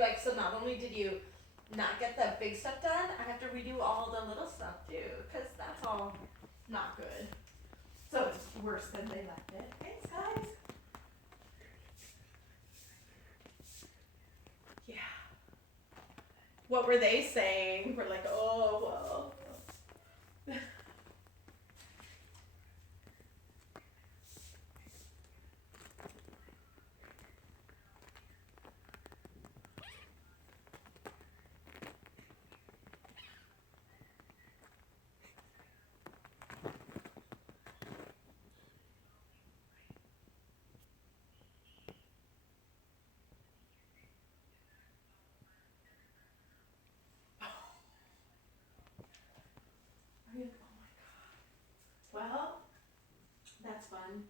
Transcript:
like, so not only did you not get the big stuff done, I have to redo all the little stuff too, cause that's all not good. So it's worse than they left it. Thanks, guys. Yeah. What were they saying? We're like, oh, well. Are you, oh my god. Well, that's fun.